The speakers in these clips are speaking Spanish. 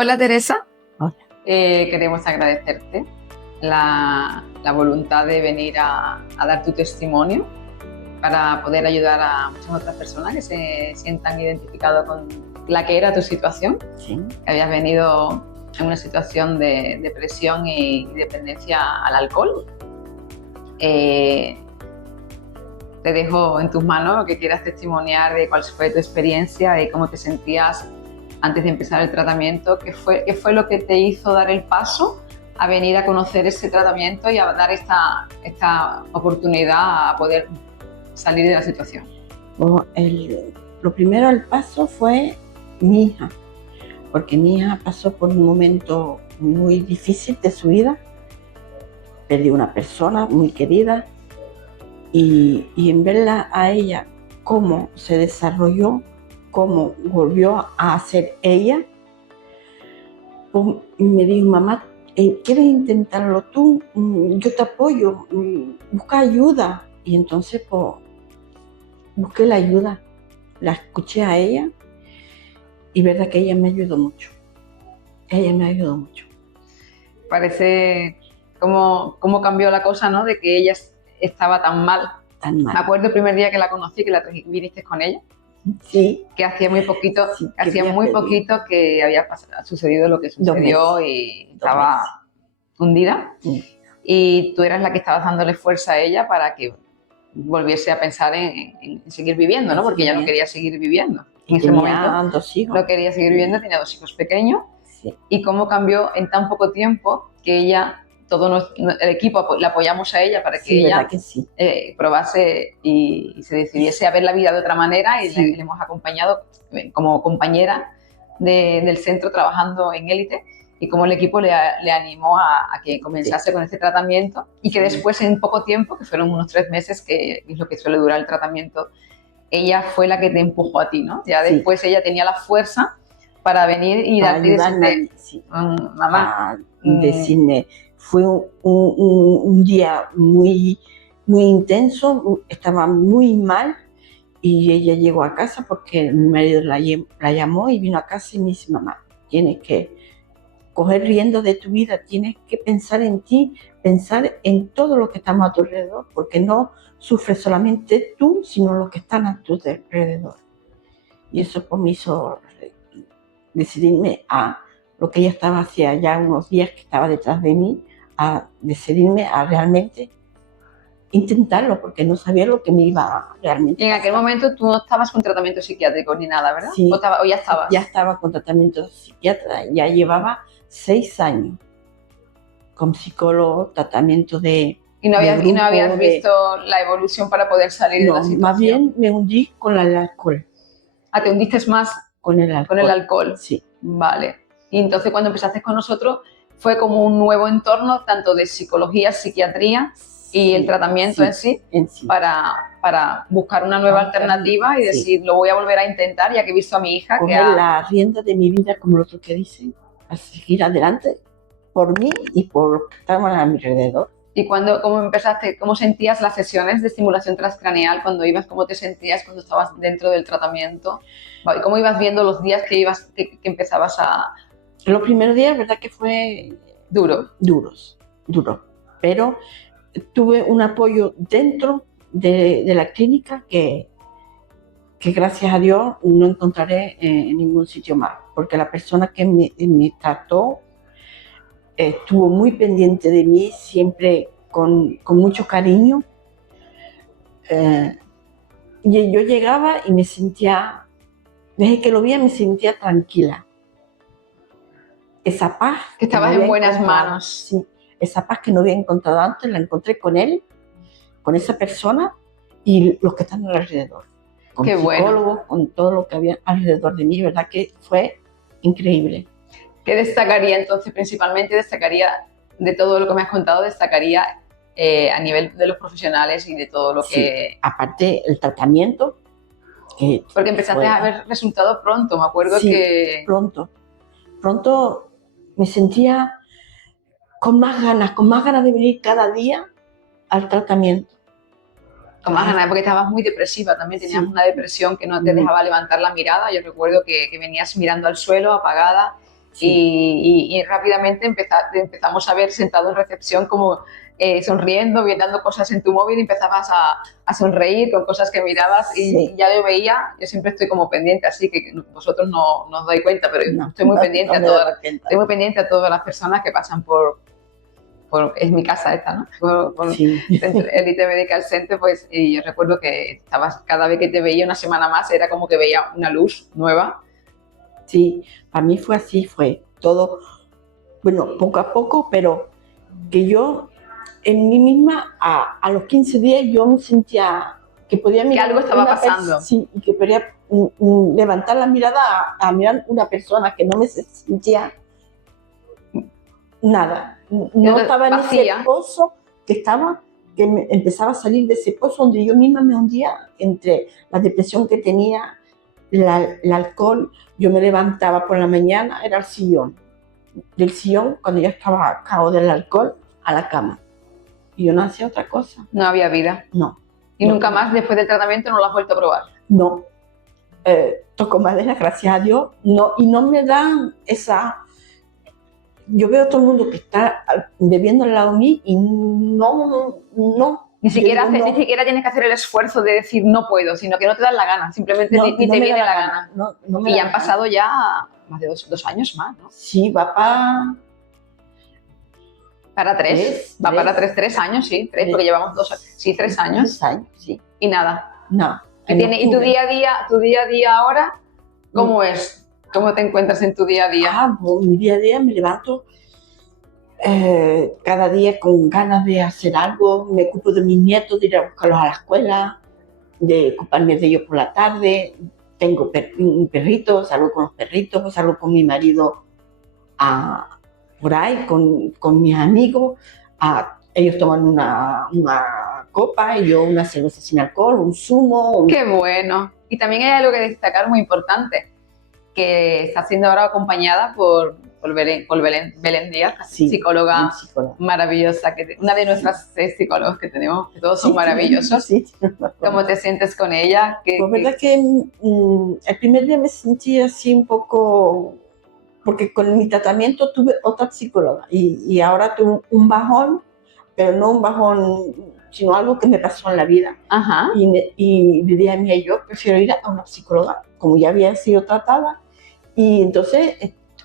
Hola Teresa. Hola. Queremos agradecerte la voluntad de venir a dar tu testimonio para poder ayudar a muchas otras personas que se sientan identificadas con la que era tu situación, Sí. que habías venido en una situación de depresión y dependencia al alcohol. Te dejo en tus manos lo que quieras testimoniar de cuál fue tu experiencia, de cómo te sentías antes de empezar el tratamiento, qué fue lo que te hizo dar el paso a venir a conocer ese tratamiento y a dar esta oportunidad a poder salir de la situación. Lo primero, el paso fue mi hija, porque mi hija pasó por un momento muy difícil de su vida, perdió una persona muy querida y en verla a ella cómo se desarrolló, cómo volvió a ser ella, pues me dijo: mamá, ¿quieres intentarlo tú? Yo te apoyo, busca ayuda. Y entonces pues busqué la ayuda, la escuché a ella y verdad que ella me ayudó mucho. Ella me ayudó mucho. Parece cómo cambió la cosa, ¿no? De que ella estaba tan mal. Tan mal. Me acuerdo el primer día que la conocí, que viniste con ella. Sí. Que hacía muy poquito, Sí, que había sucedido lo que sucedió y estaba hundida. Y tú eras la que estabas dándole fuerza a ella para que volviese a pensar en seguir viviendo, ¿no? Porque ella no quería seguir viviendo. En ese momento 2 hijos. No quería seguir viviendo, tenía 2 hijos pequeños. Sí. Y cómo cambió en tan poco tiempo que ella, todo el equipo, la apoyamos a ella para que ella probase y se decidiese a ver la vida de otra manera, y le hemos acompañado como compañera del centro trabajando en élite, y como el equipo le animó a que comenzase con este tratamiento, y que después, en poco tiempo, que fueron unos 3 meses, que es lo que suele durar el tratamiento, ella fue la que te empujó a ti, ¿no? Ya después ella tenía la fuerza para venir y darte y decirte, mamá, decirme, fue un día muy, muy intenso, estaba muy mal, y ella llegó a casa porque mi marido la llamó y vino a casa y me dice: mamá, tienes que coger rienda de tu vida, tienes que pensar en ti, pensar en todo lo que estamos a tu alrededor, porque no sufres solamente tú, sino los que están a tu alrededor. Y eso pues me hizo decidirme a lo que ella estaba hacía ya unos días que estaba detrás de mí, a decidirme a realmente intentarlo, porque no sabía lo que me iba realmente a pasar. En aquel momento tú no estabas con tratamiento psiquiátrico ni nada, ¿verdad? Sí. ¿O ya estabas? Ya estaba con tratamiento psiquiatra, ya llevaba 6 años con psicólogo, tratamiento de... ¿Y no habías visto la evolución para poder salir de la situación? Más bien me hundí con el alcohol. Ah, ¿te hundiste más con el alcohol? Con el alcohol. Sí. Vale. Y entonces, cuando empezaste con nosotros, fue como un nuevo entorno, tanto de psicología, psiquiatría y el tratamiento en sí. Para buscar una nueva alternativa y decir, lo voy a volver a intentar, ya que he visto a mi hija coger la rienda de mi vida, como los otros que dicen, a seguir adelante por mí y por los que estaban a mi alrededor. ¿Y cómo empezaste? ¿Cómo sentías las sesiones de estimulación transcraneal cuando ibas? ¿Cómo te sentías cuando estabas dentro del tratamiento? ¿Cómo ibas viendo los días que empezabas a...? Los primeros días, verdad que fue duros, pero tuve un apoyo dentro de la clínica que gracias a Dios no encontraré en ningún sitio más, porque la persona que me trató estuvo muy pendiente de mí, siempre con mucho cariño. Y yo llegaba y me sentía, desde que lo vi me sentía tranquila. Esa paz. Que estabas en buenas manos. Sí, esa paz que no había encontrado antes, la encontré con él, con esa persona y los que están alrededor. Con psicólogos, con todo lo que había alrededor de mí, verdad que fue increíble. ¿Qué destacaría entonces? Principalmente destacaría, de todo lo que me has contado, destacaría a nivel de los profesionales y de todo lo que... Aparte el tratamiento. Porque empezaste a ver resultados pronto, me acuerdo que... Pronto me sentía con más ganas de venir cada día al tratamiento. Con más ganas, porque estabas muy depresiva también, tenías una depresión que no te dejaba levantar la mirada. Yo recuerdo que venías mirando al suelo, apagada, y rápidamente empezamos a ver sentado en recepción como sonriendo, dando cosas en tu móvil, y empezabas a sonreír con cosas que mirabas y ya yo veía, yo siempre estoy como pendiente, así que vosotros no os dais cuenta, pero estoy muy pendiente estoy muy pendiente a todas las personas que pasan por es mi casa esta, ¿no? Elite Medical Center, pues, y yo recuerdo que cada vez que te veía una semana más era como que veía una luz nueva. Sí, para mí fue así, fue todo, bueno, poco a poco, pero que yo en mí misma a los 15 días yo me sentía que podía mirar. Que algo estaba pasando. Sí, y que podía levantar la mirada a mirar una persona que no me sentía nada. No estaba en ese pozo que empezaba a salir de ese pozo donde yo misma me hundía entre la depresión que tenía, el alcohol. Yo me levantaba por la mañana, era el sillón. Del sillón, cuando ya estaba a cabo del alcohol, a la cama. Y yo no hacía otra cosa. No había vida. No. ¿Y nunca más después del tratamiento no lo has vuelto a probar? No. Toco madera, gracias a Dios. No, y no me dan esa... Yo veo a todo el mundo que está bebiendo al lado de mí y no. Ni siquiera tienes que hacer el esfuerzo de decir no puedo, sino que no te dan la gana, simplemente ni te viene la gana. Y ya han pasado ya más de dos años más, ¿no? Sí, va para tres. Va para tres años, sí, porque llevamos 3 años. 3 años, sí. Y nada. No. ¿Y tu día a día ahora, cómo es? ¿Cómo te encuentras en tu día a día? Pues mi día a día me levanto cada día con ganas de hacer algo. Me ocupo de mis nietos, de ir a buscarlos a la escuela, de ocuparme de ellos por la tarde. Tengo un perrito, salgo con los perritos, salgo con mi marido por ahí, con mis amigos. Ellos toman una copa y yo una cerveza sin alcohol, un zumo. ¡Qué bueno! Y también hay algo que destacar muy importante, que está siendo ahora acompañada por Belén Díaz, psicóloga maravillosa, una de nuestras 6 psicólogos que tenemos, que todos son maravillosos. Sí. ¿Cómo te sientes con ella? Pues verdad que el primer día me sentí así un poco, porque con mi tratamiento tuve otra psicóloga y ahora tuve un bajón, pero no un bajón, sino algo que me pasó en la vida. Ajá. Y diría a mí, yo prefiero ir a una psicóloga, como ya había sido tratada. Y entonces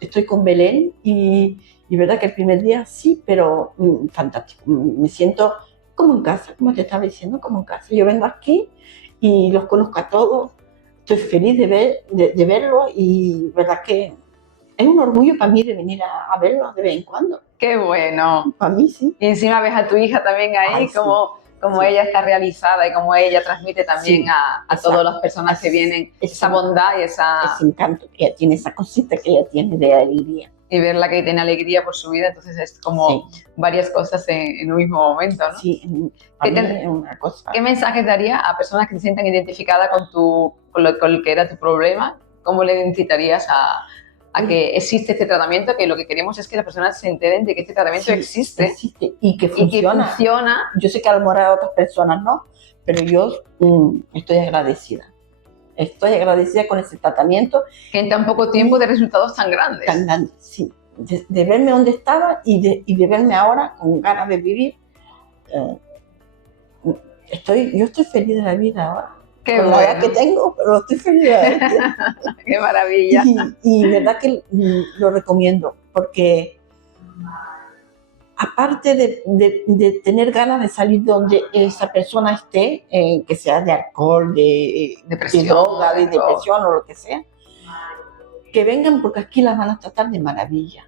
estoy con Belén y verdad que el primer día sí, pero fantástico. Me siento como en casa, como te estaba diciendo, como en casa. Yo vengo aquí y los conozco a todos. Estoy feliz de verlos y verdad que es un orgullo para mí de venir a verlos de vez en cuando. ¡Qué bueno! Para mí sí. Y encima ves a tu hija también ahí, como ella está realizada y como ella transmite también a todas las personas que vienen esa bondad y ese encanto que ella tiene, esa cosita que ella tiene de alegría. Y verla que tiene alegría por su vida, entonces es como varias cosas en un mismo momento, ¿no? Sí, es una cosa. ¿Qué mensaje daría a personas que se sientan identificadas con lo que era tu problema? ¿Cómo le incitarías a que existe este tratamiento? Que lo que queremos es que las personas se enteren de que este tratamiento existe y que funciona. Yo sé que a lo mejor a otras personas no, pero yo estoy agradecida. Estoy agradecida con ese tratamiento. Que en tan poco tiempo de resultados tan grandes. Tan grandes, sí. De verme donde estaba y de verme ahora con ganas de vivir. Yo estoy feliz de la vida ahora. Qué con bueno. la edad que tengo, pero estoy feliz de la vida. ¡Qué maravilla! Y verdad que lo recomiendo, porque aparte de tener ganas de salir donde esa persona esté, que sea de alcohol, de droga, de depresión o lo que sea, que vengan porque aquí las van a tratar de maravilla.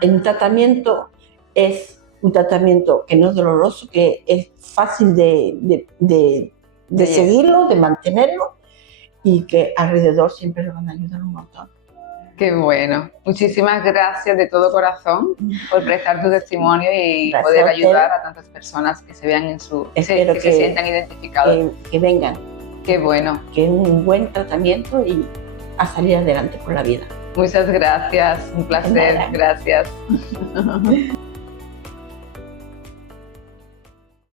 El tratamiento es un tratamiento que no es doloroso, que es fácil de seguirlo, de mantenerlo y que alrededor siempre lo van a ayudar un montón. Qué bueno. Muchísimas gracias de todo corazón por prestar tu testimonio y poder ayudar a tantas personas que se vean que se sientan identificados. Que vengan. Qué bueno. Que es un buen tratamiento y a salir adelante por la vida. Muchas gracias. Un placer. Gracias.